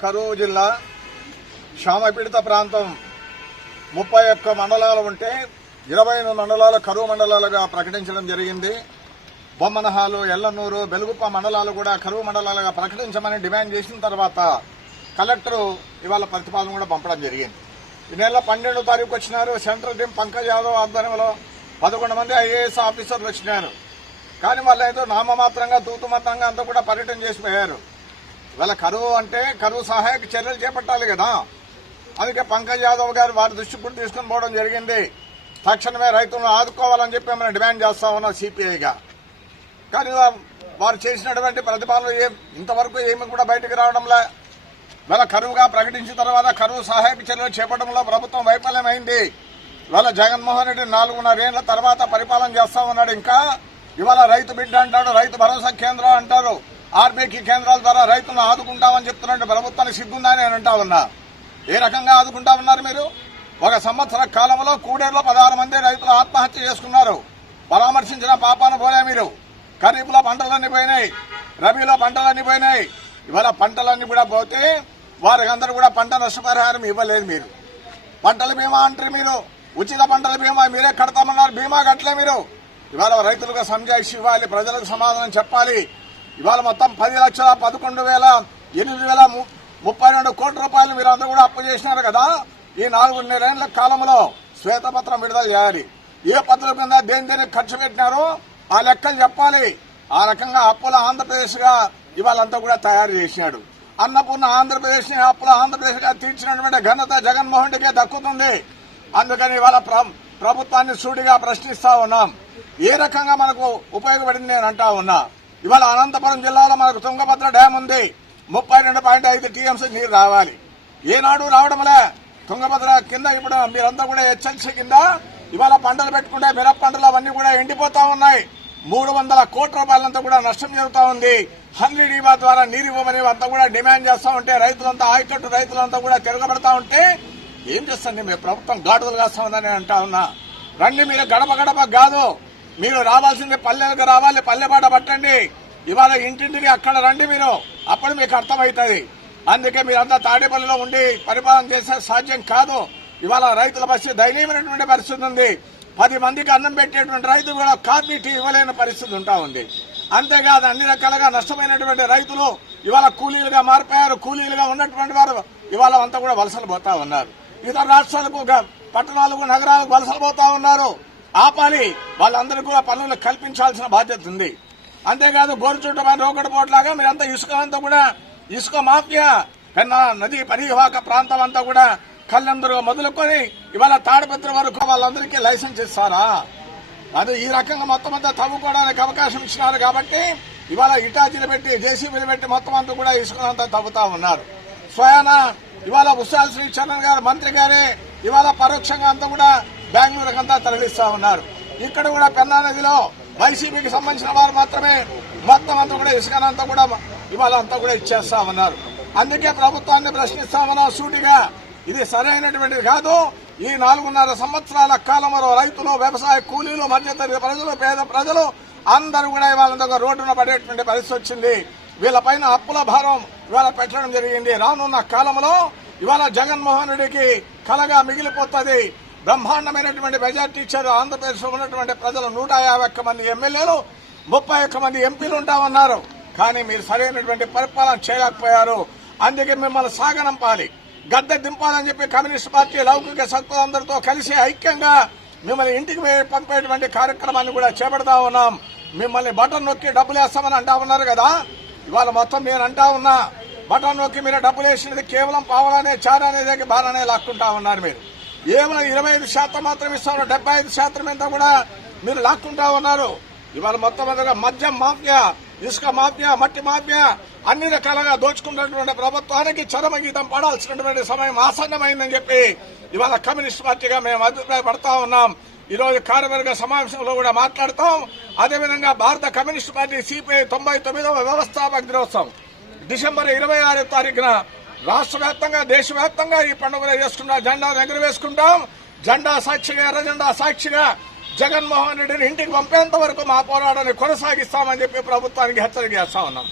కరూరు జిల్లా క్షామపీడిత ప్రాంతం ముప్పై ఒక్క మండలాలు ఉంటే ఇరవై ఎనిమిది మండలాలు కరువు మండలాలుగా ప్రకటించడం జరిగింది. బొమ్మనహాలు ఎల్లనూరు బెలుగుప్ప మండలాలు కూడా కరువు మండలాలుగా ప్రకటించమని డిమాండ్ చేసిన తర్వాత కలెక్టర్ ఇవాళ ప్రతిపాదన కూడా పంపడం జరిగింది. ఈ నెల పన్నెండో తారీఖు వచ్చినారు. సెంట్రల్ టీం పంకజ్ యాదవ్ ఆధ్వర్యంలో పదకొండు మంది ఐఏఎస్ ఆఫీసర్లు వచ్చినారు. కానీ వాళ్ళు ఏదో నామమాత్రంగా తూతుమంతంగా అంతా కూడా పర్యటన చేసిపోయారు. ఇవాళ కరువు అంటే కరువు సహాయక చర్యలు చేపట్టాలి కదా. అందుకే పంకజ్ యాదవ్ గారు వారి దృష్టి కూడా తీసుకుని పోవడం జరిగింది. తక్షణమే రైతులను ఆదుకోవాలని చెప్పి మనం డిమాండ్ చేస్తా ఉన్నాం సిపిఐగా. కానీ వారు చేసినటువంటి ప్రతిపాదనలు ఏం ఇంతవరకు ఏమి కూడా బయటకు రావడంలే. ఇవాళ కరువుగా ప్రకటించిన తర్వాత కరువు సహాయక చర్యలు చేపట్టడంలో ప్రభుత్వం వైఫల్యమైంది. ఇవాళ జగన్మోహన్ రెడ్డి నాలుగున్నరేళ్ళ తర్వాత పరిపాలన చేస్తా ఉన్నాడు. ఇంకా ఇవాళ రైతు బిడ్డ అంటాడు రైతు భరోసా కేంద్రం అంటారు. ఆర్బీకి కేంద్రాల ద్వారా రైతులను ఆదుకుంటామని చెప్తున్నట్టు ప్రభుత్వానికి సిగ్గుందని నేను అంటా ఉన్నా. ఏ రకంగా ఆదుకుంటా ఉన్నారు మీరు? ఒక సంవత్సర కాలంలో కూడేరులో పదహారు మంది రైతులు ఆత్మహత్య చేసుకున్నారు. పరామర్శించిన పాపాన పోలే మీరు. ఖరీఫ్లో పంటలన్నీ పోయినాయి. రబీలో పంటలన్నీ పోయినాయి. ఇవాళ పంటలన్నీ కూడా పోతే వారికి అందరూ కూడా పంట నష్టపరిహారం ఇవ్వలేదు మీరు. పంటల బీమా అంటారు మీరు. ఉచిత పంటల బీమా మీరే కడతామన్నారు. బీమా కట్టలే మీరు. ఇవాళ రైతులకు సంజాయిషి ఇవ్వాలి. ప్రజలకు సమాధానం చెప్పాలి. ఇవాళ మొత్తం పది లక్షల పదకొండు వేల ఎనిమిది వేల ము- ముప్పై రెండు కోట్ల రూపాయలు మీరు అందరూ కూడా అప్పు చేసినారు కదా? ఈ నాలుగున్నరేళ్ళ కాలంలో శ్వేతపత్రం విడుదల చేయాలి. ఏ పత్రం కింద దేని దేనికి ఖర్చు పెట్టినారో ఆ లెక్కలు చెప్పాలి. ఆ రకంగా అప్పుల ఆంధ్రప్రదేశ్గా ఇవాళంతా కూడా తయారు చేసినాడు. అన్నపూర్ణ ఆంధ్రప్రదేశ్ని అప్పుల ఆంధ్రప్రదేశ్గా తీర్చినటువంటి ఘనత జగన్మోహన్ రెడ్డికే దక్కుతుంది. అందుకని ఇవాళ ప్రభుత్వాన్ని సూటిగా ప్రశ్నిస్తా ఉన్నాం. ఏ రకంగా మనకు ఉపయోగపడింది నేను అంటా ఉన్నా? ఇవాళ అనంతపురం జిల్లాలో మనకు తుంగభద్ర డ్యామ్ ఉంది. ముప్పై రెండు పాయింట్ ఐదు టీఎంసీ నీరు రావాలి. ఏనాడు రావడంలే తుంగభద్ర కింద ఇప్పుడు మీరంతా కూడా హెచ్చరిక కింద ఇవాళ పంటలు పెట్టుకుంటే మిరప పంటలు అవన్నీ కూడా ఎండిపోతా ఉన్నాయి. మూడు వందల కోట్ల రూపాయలంతా కూడా నష్టం జరుగుతూ ఉంది. హండ్రీ డీబా ద్వారా నీరు ఇవ్వమని అంతా కూడా డిమాండ్ చేస్తా ఉంటే రైతులంతా ఆయకట్టు రైతులంతా కూడా తిరగబడతా ఉంటే ఏం చేస్తాను మీ ప్రభుత్వం గాడుదలు కాస్తా ఉందని అంటా ఉన్నా. రండి మీరు గడప గడప కాదు. మీరు రావాల్సింది పల్లెలకు రావాలి పల్లెబాట పట్టండి. ఇవాళ ఇంటింటికి అక్కడ రండి మీరు. అప్పుడు మీకు అర్థమవుతుంది. అందుకే మీరంతా తాడేపల్లిలో ఉండి పరిపాలన చేసే సాధ్యం కాదు. ఇవాళ రైతుల పరిస్థితి దయనీయమైనటువంటి పరిస్థితి ఉంది. పది మందికి అన్నం పెట్టేటువంటి రైతు కూడా కార్మిక ఇవ్వలేని పరిస్థితి ఉంటా ఉంది. అంతేకాదు అన్ని రకాలుగా నష్టమైనటువంటి రైతులు ఇవాళ కూలీలుగా మారిపోయారు. కూలీలుగా ఉన్నటువంటి వారు ఇవాళ అంతా కూడా వలసలు పోతా ఉన్నారు. ఇతర రాష్ట్రాలకు పట్టణాలకు నగరాలకు వలసలు పోతా ఉన్నారు. ఆపాలి. వాళ్ళందరూ కూడా పనులు కల్పించాల్సిన బాధ్యత ఉంది. అంతేకాదు గోరు చుట్టూ రోకటి పోట్లాగా మీరంతా ఇసుక అంతా కూడా ఇసుక మాఫియా. పెన్నా నది పరివాహక ప్రాంతం అంతా కూడా కళ్ళందరూ మొదలుకొని ఇవాళ తాడిపత్రి వరకు వాళ్ళందరికీ లైసెన్స్ ఇస్తారా? అది ఈ రకంగా మొత్తం అంతా తవ్వుకోవడానికి అవకాశం ఇచ్చినారు కాబట్టి ఇవాళ ఇటాచీలు పెట్టి జేసీబీలు పెట్టి మొత్తం అంతా కూడా ఇసుకనంతా తవ్వుతా ఉన్నారు. స్వయాన ఇవాళ ఉత్సాహ శ్రీ చరణ్ గారు మంత్రి గారే ఇవాళ పరోక్షంగా అంతా కూడా బెంగళూరుకంతా తరలిస్తా ఉన్నారు. ఇక్కడ కూడా పెన్నా నదిలో వైసీపీకి సంబంధించిన వారు మాత్రమే మొత్తం అంతా కూడా ఇసుకనంతా కూడా ఇవాళ అంతా కూడా ఇచ్చేస్తా ఉన్నారు. అందుకే ప్రభుత్వాన్ని ప్రశ్నిస్తామన్నా సూటిగా. ఇది సరైనటువంటిది కాదు. ఈ నాలుగున్నర సంవత్సరాల కాలంలో రైతులు వ్యవసాయ కూలీలు మధ్యతరగతి ప్రజలు పేద ప్రజలు అందరూ కూడా ఇవాళ రోడ్డున పడేటువంటి పరిస్థితి వచ్చింది. వీళ్ళపైన అప్పుల భారం ఇవాళ పెట్టడం జరిగింది. రానున్న కాలంలో ఇవాళ జగన్మోహన్ రెడ్డికి కలగా మిగిలిపోతుంది. బ్రహ్మాండమైనటువంటి మెజార్టీ ఇచ్చారు. ఆంధ్రప్రదేశ్లో ఉన్నటువంటి ప్రజలు నూట యాభై ఒక్క మంది ఎమ్మెల్యేలు ముప్పై ఒక్క మంది ఎంపీలు ఉంటామన్నారు. కానీ మీరు సరైనటువంటి పరిపాలన చేయలేకపోయారు. అందుకే మిమ్మల్ని సాగనంపాలి. గద్దె దింపాలని చెప్పి కమ్యూనిస్ట్ పార్టీ లౌకిక సత్తులందరితో కలిసి ఐక్యంగా మిమ్మల్ని ఇంటికి పంపేటువంటి కార్యక్రమాన్ని కూడా చేపడతా ఉన్నాం. మిమ్మల్ని బటన్ నొక్కి డబ్బులు వేస్తామని అంటా ఉన్నారు కదా? ఇవాళ మొత్తం నేను అంటా ఉన్నా బటన్ నొక్కి మీరు డబ్బులు వేసినది కేవలం పావలనే చారనేది బాగానే లాక్కుంటా ఉన్నారు మీరు. కేవలం ఇరవై ఐదు శాతం మాత్రం ఇస్తారు డెబ్బై ఐదు శాతం ఎంత కూడా మీరు లాక్కుంటా ఉన్నారు. ఇవాళ మొత్తం మద్యం మాఫియా ఇసుక మాఫియా మట్టి మాఫియా అన్ని రకాలుగా దోచుకున్నటువంటి ప్రభుత్వానికి చరమగీతం పడాల్సినటువంటి సమయం ఆసన్నమైందని చెప్పి ఇవాళ కమ్యూనిస్ట్ పార్టీగా మేము అభిప్రాయపడతా ఉన్నాం. ఈ రోజు కార్యవర్గ సమావేశంలో కూడా మాట్లాడతాం. అదేవిధంగా భారత కమ్యూనిస్ట్ పార్టీ సిపిఐ తొంభై తొమ్మిదవ వ్యవస్థాపక దినోత్సవం డిసెంబర్ ఇరవై ఆరో తారీఖున రాష్ట్ర వ్యాప్తంగా దేశవ్యాప్తంగా ఈ పండుగలు చేసుకుంటాం జెండా ఎగురవేసుకుంటాం జెండా సాక్షిగా ఎర్ర జెండా సాక్షిగా జగన్మోహన్ రెడ్డిని ఇంటికి పంపేంత వరకు మా పోరాటాన్ని కొనసాగిస్తామని చెప్పి ప్రభుత్వానికి హెచ్చరిక చేస్తా ఉన్నాం.